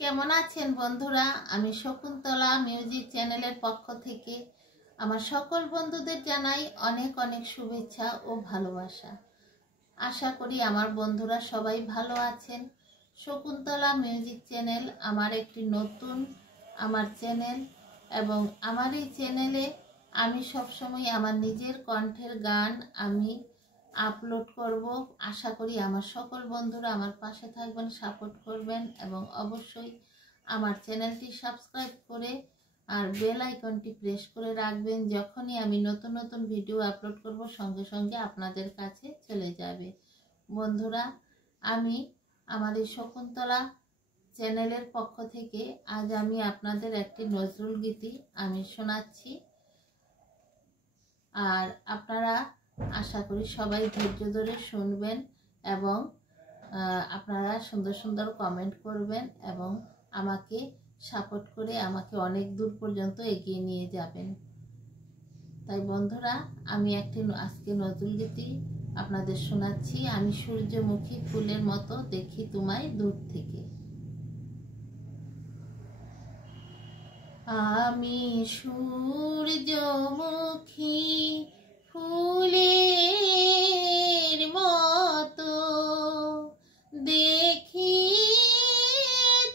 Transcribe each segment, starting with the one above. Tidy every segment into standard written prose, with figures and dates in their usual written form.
কেমন আছেন বন্ধুরা? আমি শকুন্তলা মিউজিক চ্যানেলের পক্ষ থেকে আমার সকল বন্ধুদের জানাই অনেক অনেক শুভেচ্ছা ও ভালোবাসা। আশা করি আমার বন্ধুরা সবাই ভালো আছেন। শকুন্তলা মিউজিক চ্যানেল আমার একটি নতুন চ্যানেল এবং আমার এই চ্যানেলে আমি সবসময় আমার নিজের কণ্ঠের গান আমি আপলোড করব। আশা করি আমার সকল বন্ধুরা আমার পাশে থাকবেন, সাপোর্ট করবেন এবং অবশ্যই আমার চ্যানেলটি সাবস্ক্রাইব করে আর বেল আইকনটি প্রেস করে রাখবেন। যখনই আমি নতুন নতুন ভিডিও আপলোড করব সঙ্গে সঙ্গে আপনাদের কাছে চলে যাবে। বন্ধুরা, আমি আমার এই শকুন্তলা চ্যানেলের পক্ষ থেকে আজ আমি আপনাদের একটি নজরুল গীতি আমি শোনাচ্ছি। আর আপনারা আশা করি সবাই ধৈর্য ধরে শুনবেন এবং আপনারা সুন্দর সুন্দর কমেন্ট করবেন এবং আমাকে সাপোর্ট করে আমাকে অনেক দূর পর্যন্ত এগিয়ে নিয়ে যাবেন। তাই বন্ধুরা, আমি একটি আজকে নজরুল গীতি আপনাদের শোনাচ্ছি। আমি সূর্যমুখী ফুলের মতো দেখি তোমায় দূর থেকে। আমি সূর্যমুখী ফুলের মতো দেখি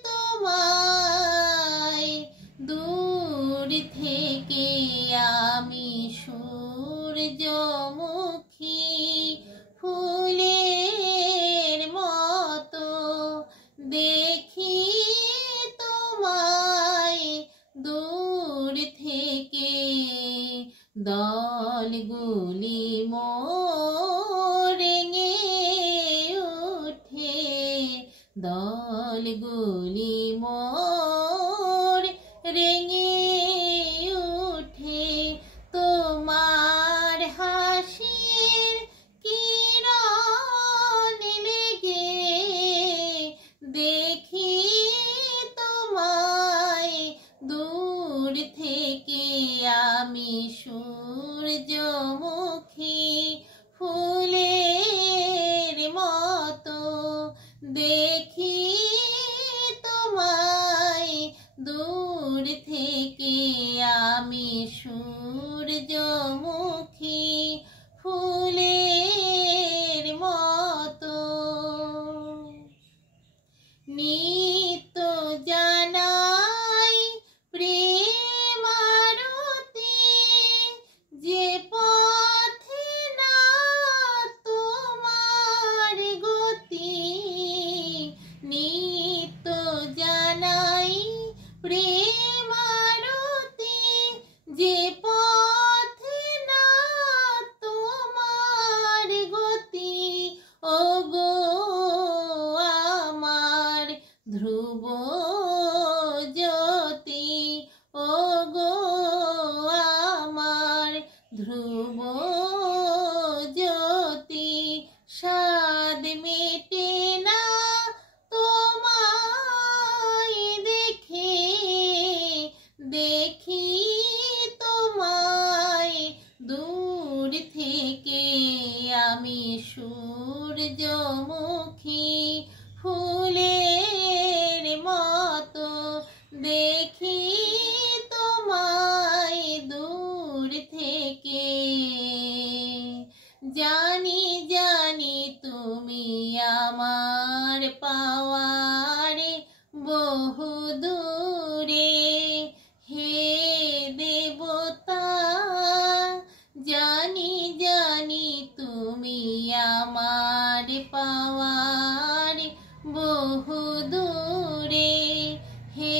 তোমায় দূর থেকে। আমি সূর্যমুখী ফুলের মতো দেখি তোমায় দূর থেকে। দলগুলি মোর রেঙে উঠে, দলগুলি মোর রেঙে উঠে তোমার হাসির কিরণ লেগে। দেখি তোমায় দূর থেকে। আমি সূর্যমুখী ফুলের মতো দেখি তোমায় দূর থেকে। আমি সূর্যমুখী ফুলের মতো। নিত্য জানাই প্রেম আরতি, যে পথে না তোমার গতি। নিত্য জানাই প্রেম আরতি, যে পথে না তোমার গতি। ওগো আমার ধ্রুব জ্যোতি, ওগো আমার ধ্রুব জ্যোতি। স্বাদ মেটে না তোমায় দেখে, দেখি তোমায় দূর থেকে। আমি সূর্যমুখী ফুলের মতো দেখি তোমায় দূর থেকে। জানি জানি তুমি আমার পাওয়ার বহু দূরে, হে দেবতা। জানি জানি তুমি আমার পাওয়ার বহু দূরে, হে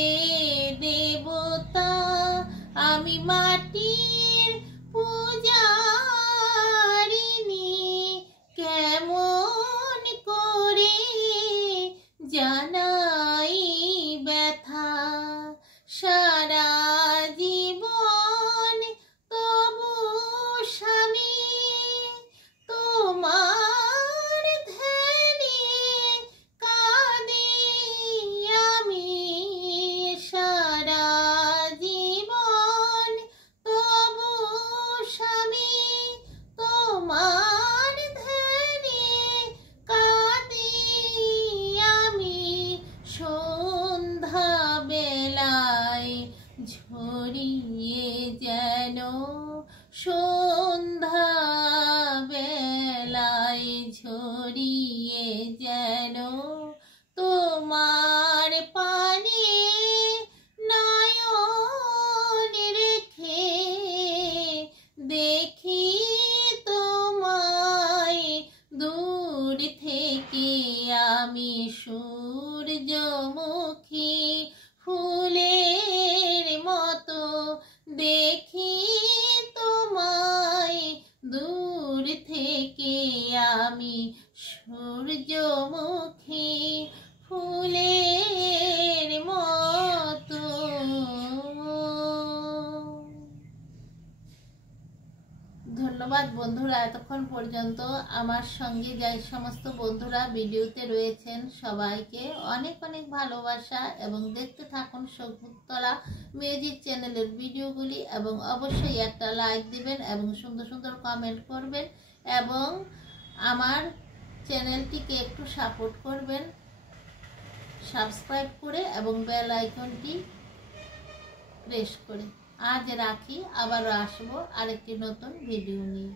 বেলায় ঝরিয়ে যেন, সন্ধ্যা বেলায় ঝরিয়ে যেন তোমার পানে নয়ন রেখে দেখি তোমায় দূর থেকে আমি সূর্যমুখী ফুলের মতো দেখি তোমায় দূর থেকে আমি সূর্যমুখী ফুলের মতো। ধন্যবাদ বন্ধুরা, এতক্ষণ পর্যন্ত আমার সঙ্গে যে সমস্ত বন্ধুরা ভিডিওতে রয়েছেন সবাইকে অনেক অনেক ভালোবাসা, এবং দেখতে থাকুন শকুন্তলা মিউজিক চ্যানেলের ভিডিওগুলি, এবং অবশ্যই একটা লাইক দিবেন এবং সুন্দর সুন্দর কমেন্ট করবেন, এবং আমার চ্যানেলটিকে একটু সাপোর্ট করবেন সাবস্ক্রাইব করে এবং বেল আইকনটি প্রেস করে। আজ রাখি, আবারও আসবো আরেকটি নতুন ভিডিও নিয়ে।